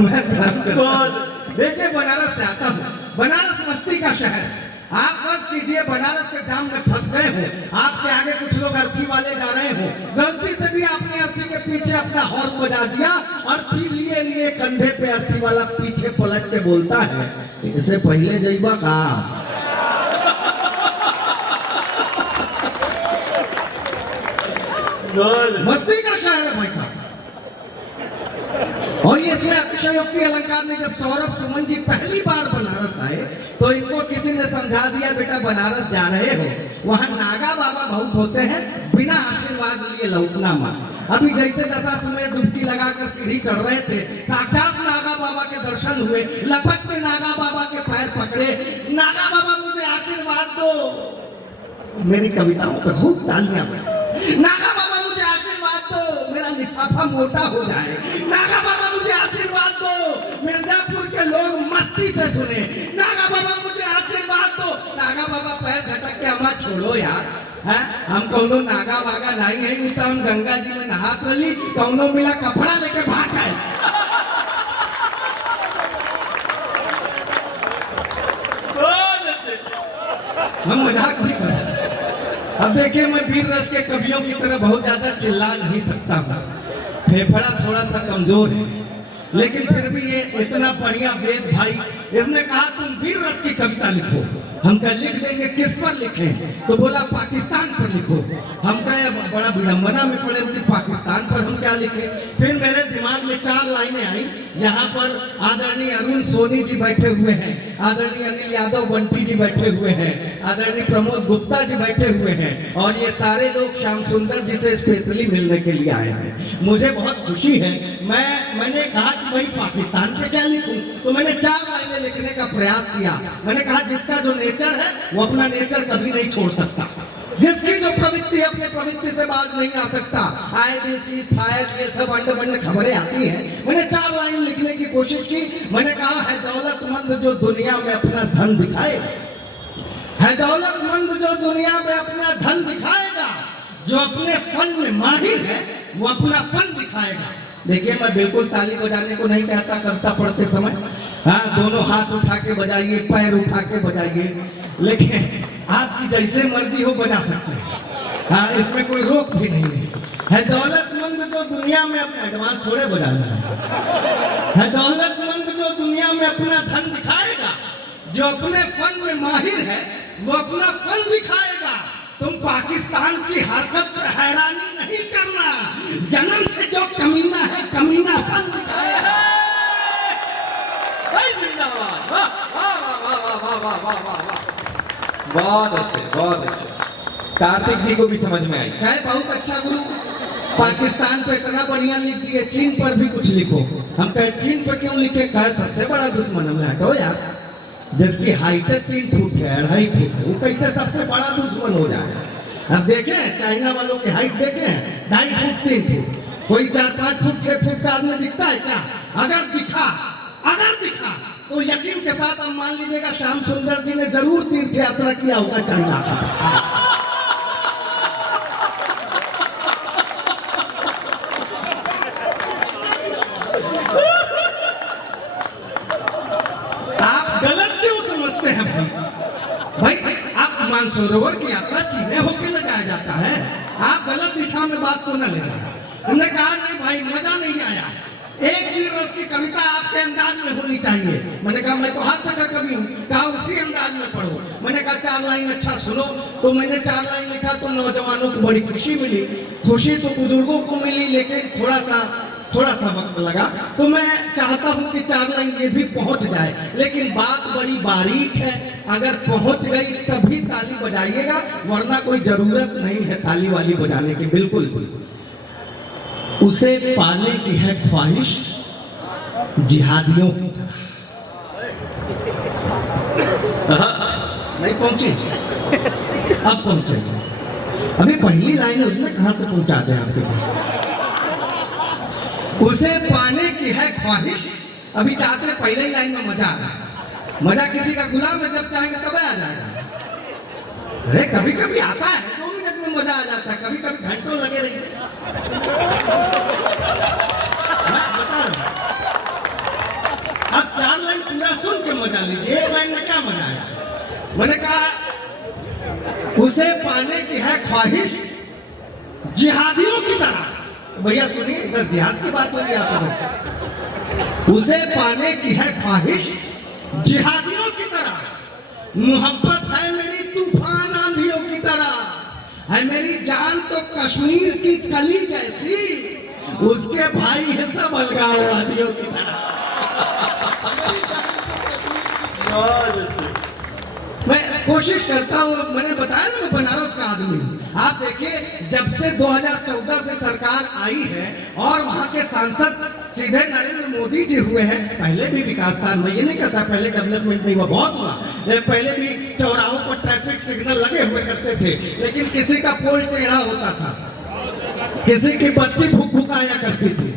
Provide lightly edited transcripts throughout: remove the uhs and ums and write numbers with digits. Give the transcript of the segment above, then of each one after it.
मैं देखिए बनारस से आता हूँ, बनारस मस्ती का शहर। आप फर्ज कीजिए बनारस के जाम में फंस गए हो, आपके आगे कुछ लोग अर्थी वाले जा रहे हो, गलती से भी आपने अर्थी के पीछे अपना हॉर्न बजा दिया, अर्थी लिए लिए कंधे पे अर्थी वाला पीछे पलट के बोलता है, इससे पहले जइबा का। मस्ती का शहर है भाई साहब। और ये इसमें अतिशयोक्ति अलंकार में जब सौरभ सुमन जी पहली बार बनारस आए तो इनको किसी ने समझा दिया, बेटा बनारस जा रहे हो, वहां नागा बाबा बहुत होते हैं, बिना आशीर्वाद लिए लौटना मत। अभी जैसे दशाश्वमेध में डुबकी लगाकर सीढ़ी चढ़ रहे थे, साक्षात नागा बाबा के दर्शन हुए, लपक के नागा बाबा के पैर पकड़े, नागा बाबा मुझे आशीर्वाद दो। मेरी कविताओं पर खूब तालियां बजाई। नागा बाबा मुझे आशीर्वाद दो, मेरा लिफाफा मोटा हो जाए। नागा बाबा मुझे आशीर्वाद दो, मिर्जापुर के लोग मस्ती से सुने। नागा बाबा मुझे आशीर्वाद दो। नागा बाबा पैर झटक के हमारा छोड़ो यार, है हम कौनो नागा वागा नहीं है, तो हम गंगा जी में नहात रही, कौनो मिला कपड़ा लेके भाग गए। हम मजाक नहीं कर। अब देखिए मैं वीर रस के कवियों की तरह बहुत ज्यादा चिल्ला नहीं सकता हूँ, फेफड़ा थोड़ा सा कमजोर है, लेकिन फिर भी ये इतना बढ़िया वेद भाई, इसने कहा तुम वीर रस की कविता लिखो। हम क्या लिख देंगे, किस पर लिखें? तो बोला पाकिस्तान पर लिखो। हम क्या बड़ा विडंबना में पड़े कि पाकिस्तान पर हम क्या लिखें। फिर मेरे दिमाग में 4 लाइनें आई। यहाँ पर आदरणीय अरुण सोनी जी बैठे हुए हैं, आदरणीय अनिल यादव बंटी जी बैठे हुए हैं, आदरणीय प्रमोद गुप्ता जी बैठे हुए हैं, और ये सारे लोग श्याम सुंदर जी से स्पेशली मिलने के लिए आए हैं। मुझे बहुत खुशी है। मैंने कहा कि भाई पाकिस्तान पे क्या लिखूं, तो मैंने 4 लाइनें लिखने का प्रयास किया। मैंने कहा जिसका जो नेचर है वो अपना नेचर कभी नहीं छोड़ सकता, जिसकी जो प्रवृत्ति है अपने प्रवृत्ति से बाज नहीं आ सकता। आए दिन चीज फायर ये सब अंड बंड खबरें आती हैं। मैंने 4 लाइन लिखने की कोशिश की। मैंने कहा है दौलतमंद जो दुनिया में अपना धन दिखाएगा, है दौलतमंद जो दुनिया में अपना धन दिखाएगा, जो अपने फन में माहिर है वो अपना फन दिखाएगा। देखिए मैं बिल्कुल ताली बजाने को नहीं कहता कविता पढ़ते समय, हाँ दोनों हाथ उठा के बजाइए, पैर उठा के बजाइए, लेकिन आपकी जैसे मर्जी हो बजा सकते हैं। हाँ इसमें कोई रोक भी नहीं है दौलतमंद जो दुनिया में अपना, एडवांस थोड़े बजाना है दौलतमंद जो दुनिया में अपना धन दिखाएगा, जो अपने फन में माहिर है वो अपना फन दिखाएगा। तुम पाकिस्तान की हरकत पर हैरानी नहीं करना, जन्म से जो कमीना है कमीना फन दिखाएगा। बहुत अच्छे, बहुत अच्छे। कार्तिक जी को भी समझ में आई है, बहुत अच्छा गुरु। पाकिस्तान पे इतना बढ़िया लिख दिए, चीन पर भी कुछ लिखो। हम कहे चीन पर क्यों लिखे, कहे सबसे बड़ा दुश्मन हम हटो यार, जिसकी हाइट 3 फुट है, 2.5 फुट है, वो कैसे सबसे बड़ा दुश्मन हो जाए। अब देखें चाइना वालों की हाइट देखें, 2.5 फुट 3 फुट, कोई 4-5 फुट 6 फुट का आदमी दिखता है क्या? अगर दिखा तो यकीन के साथ आप मान लीजिएगा श्याम सुंदर जी ने जरूर तीर्थ यात्रा किया होगा चाइना का। आप गलत क्यों समझते हैं भाई? आप मानसरोवर की यात्रा चीने होकर ले जाया जाता है, आप गलत दिशा में बात को न ले जाए। उन्होंने कहा नहीं भाई मजा नहीं आया, एक वीर रस की कविता आपके अंदाज में होनी चाहिए। मैंने कहा मैं तो हास्य का कवि हूँ, कहा उसी अंदाज में पढ़ो। मैंने कहा 4 लाइन अच्छा सुनो, तो मैंने 4 लाइन लिखा तो नौजवानों को बड़ी खुशी मिली। खुशी तो बुजुर्गों को मिली, लेकिन थोड़ा सा वक्त लगा। तो मैं चाहता हूँ कि 4 लाइन ये भी पहुँच जाए, लेकिन बात बड़ी बारीक है। अगर पहुँच गई तभी ताली बजाइएगा, वरना कोई जरूरत नहीं है ताली वाली बजाने की। बिल्कुल उसे पाने की है ख्वाहिश जिहादियों की तरह। नहीं पहुंचे, अब पहुंचे। अभी पहली लाइन उसमें कहां से पहुंचा दे आपके पास। उसे पाने की है ख्वाहिश, अभी चाहते पहले ही लाइन में मजा आ जाए। मजा किसी का गुलाम है, जब चाहेंगे तब आ जाएगा। अरे कभी कभी आता है 2 मिनट में मजा आ जाता है, कभी कभी घंटों लगे रहते। ख्वाहिश जिहादियों की तरह। भैया सुनिए, इधर जिहाद की बात हो रही है आप। उसे पाने की है ख्वाहिश जिहादियों की तरह। मोहब्बत है मेरी तूफान आंधियों की तरह। है मेरी जान तो कश्मीर की कली जैसी, उसके भाई है सब अलगाववादियों की तरह। मैं कोशिश करता हूँ, मैंने बताया ना मैं बनारस का आदमी हूँ। आप देखिए, जब से 2014 से सरकार आई है और वहाँ के सांसद सीधे नरेंद्र मोदी जी हुए हैं। पहले भी विकास था, मैं ये नहीं कहता पहले डेवलपमेंट नहीं हुआ, बहुत हुआ। पहले भी चौराहों पर ट्रैफिक सिग्नल लगे हुए करते थे, लेकिन किसी का पोल टेढ़ा होता था, किसी की बत्ती भुक भुकाया करती थी।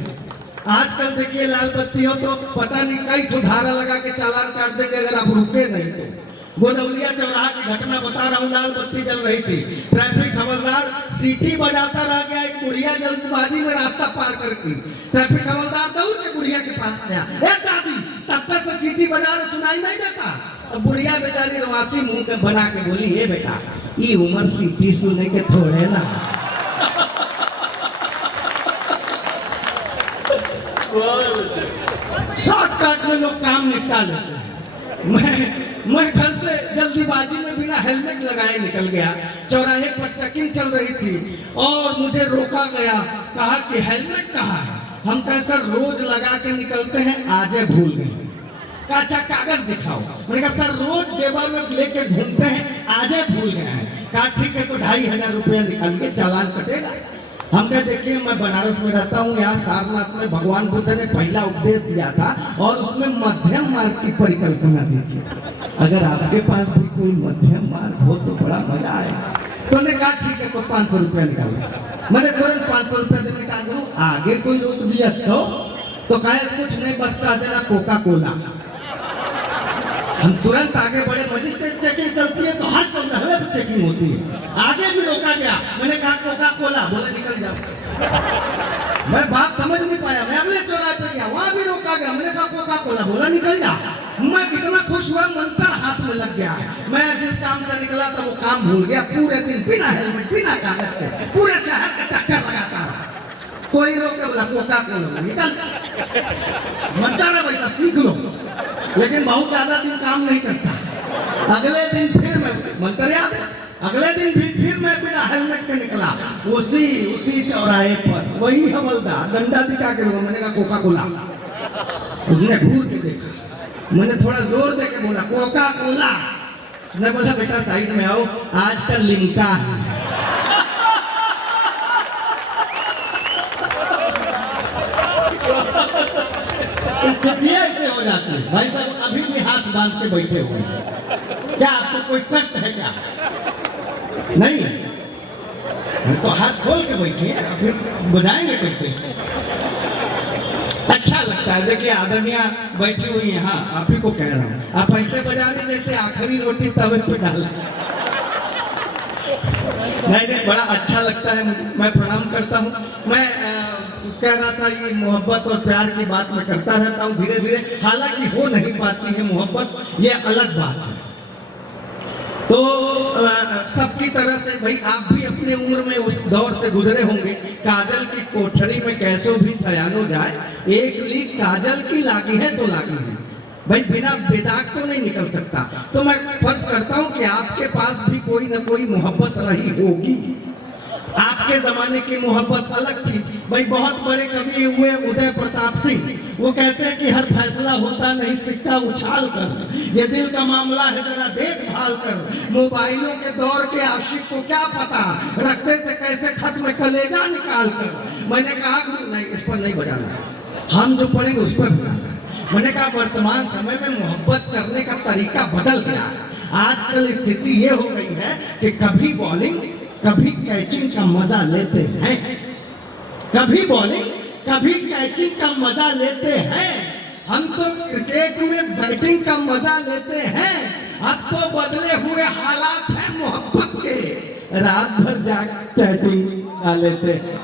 आजकल देखिए लाल बत्ती हो तो पता नहीं कई ठो धारा लगा के चालान काट देंगे अगर आप रुके नहीं तो। गोदौलिया चौराहा की घटना बता रहा हूँ, लाल बत्ती जल रही थी, ट्रैफिक हवलदार सीटी बजाता रह गया, एक बुढ़िया जल्दबाजी में रास्ता पार करके। ट्रैफिक हवलदार दौड़ के बुढ़िया के पास गया, ए दादी तब तक से सीटी बजा रहे सुनाई नहीं देता। अब बुढ़िया बेचारी रवासी मुंह बना के बोली, ए बेटा ये उम्र सीटी सुने के थोड़े ना। शॉर्टकट में लोग काम निपटा लेते हैं। मैं घर से जल्दीबाजी में बिना हेलमेट लगाए निकल गया। चौराहे पर चेकिंग चल रही थी और मुझे रोका गया, कहा कि हेलमेट कहाँ है। हम कहे सर रोज लगा के निकलते हैं, आज भूल गए। कहा अच्छा कागज दिखाओ। मैंने कहा सर रोज जेबा में लेके घूमते हैं, आज भूल गए हैं। कहा ठीक है तो 2500 रुपया निकाल के चालान कटेगा। हम कहे देखिए मैं बनारस में रहता हूँ, यहाँ सारनाथ में भगवान बुद्ध ने पहला उपदेश दिया था और उसमें मध्यम मार्ग की परिकल्पना दी थी। अगर आपके पास भी कोई मध्यम मार्ग हो तो बड़ा मजा आए। तो ने कहा ठीक है तो 500 रुपया निकालो। मैंने तुरंत 500 रुपया देने का करूँ, आगे कोई रोक दिया तो कहे कुछ नहीं बस कह देना कोका कोला। हम तुरंत आगे बढ़े, मजिस्ट्रेट चेकिंग चलती है तो हर जगह पे चेकिंग होती है। आगे भी रोका गया, मैंने कहा कोका कोला, बोला निकल जाओ। मैं बात समझ नहीं पाया, मैं अगले चौराहे पे गया, वहां भी रोका गया, मैंने कहा कोका कोला, बोला निकल जा। मैं कितना खुश हुआ, मंत्र हाथ में लग गया। मैं जिस काम से निकला था वो काम भूल गया। पूरे दिन बिना हेलमेट बिना कागज के पूरे शहर का चक्कर लगाता रहा। कोई रोके बोला कोका कोला, निकल जा। मंत्र है भाई सीख लो, लेकिन बहुत ज्यादा दिन काम नहीं करता। अगले दिन फिर मैं मंत्र याद है, अगले दिन भी फिर मैं बिना हेलमेट के निकला, उसी चौराहे पर वही हवलदार डंडा दिखा के, मैंने कहा कोका कोला। उसने घूर के देखा, मैंने थोड़ा जोर दे के बोला कोका कोला। उसने बोला बेटा साइड में आओ, आज का लिमका है। स्थिति ऐसे हो जाती है। भाई साहब अभी भी हाथ बांध के बैठे हुए हैं, क्या आपको कोई कष्ट है क्या? नहीं तो हाथ खोल के बैठिए, फिर बनाएंगे कैसे? अच्छा लगता है। देखिए आदरणीय बैठी हुई है, हाँ आप ही को कह रहा हूँ, आप ऐसे बजा रहे जैसे आखिरी रोटी तवे पे डाला। नहीं बड़ा अच्छा लगता है, मैं प्रणाम करता हूँ। मैं कह रहा था ये मोहब्बत और प्यार की बात मैं करता रहता हूँ धीरे धीरे, हालांकि हो नहीं पाती है मोहब्बत, ये अलग बात है। तो सबकी तरह से भाई आप भी अपने उम्र में उस दौर से गुजरे होंगे। काजल की कोठरी में कैसो भी सयानो जाए, एक लीक काजल की लागी है तो लागी है। भाई बिना बेदाग तो नहीं निकल सकता। तो मैं फर्ज करता हूँ कि आपके पास भी कोई ना कोई मोहब्बत रही होगी। आपके जमाने की मोहब्बत अलग थी। भाई बहुत बड़े कवि हुए उदय प्रताप सिंह, वो कहते हैं कि हर फैसला होता नहीं सिक्का उछाल कर, ये दिल का मामला है जरा देखभाल कर। मोबाइलों के दौर के आशिक को क्या पता, रखते थे कैसे खत में कलेजा निकाल कर। मैंने कहा नहीं इस पर नहीं बजाना, हम जो पढ़ेंगे उस पर बजाना। मैंने कहा वर्तमान समय में मोहब्बत करने का तरीका बदल गया। आजकल स्थिति ये हो गई है कि कभी बॉलिंग कभी कैचिंग का मजा लेते हैं, कभी बॉलिंग कभी कैचिंग का मजा लेते हैं। हम तो क्रिकेट में बैटिंग का मजा लेते हैं। अब तो बदले हुए हालात हैं मोहब्बत के, रात भर जाग चैटिंग कर लेते हैं।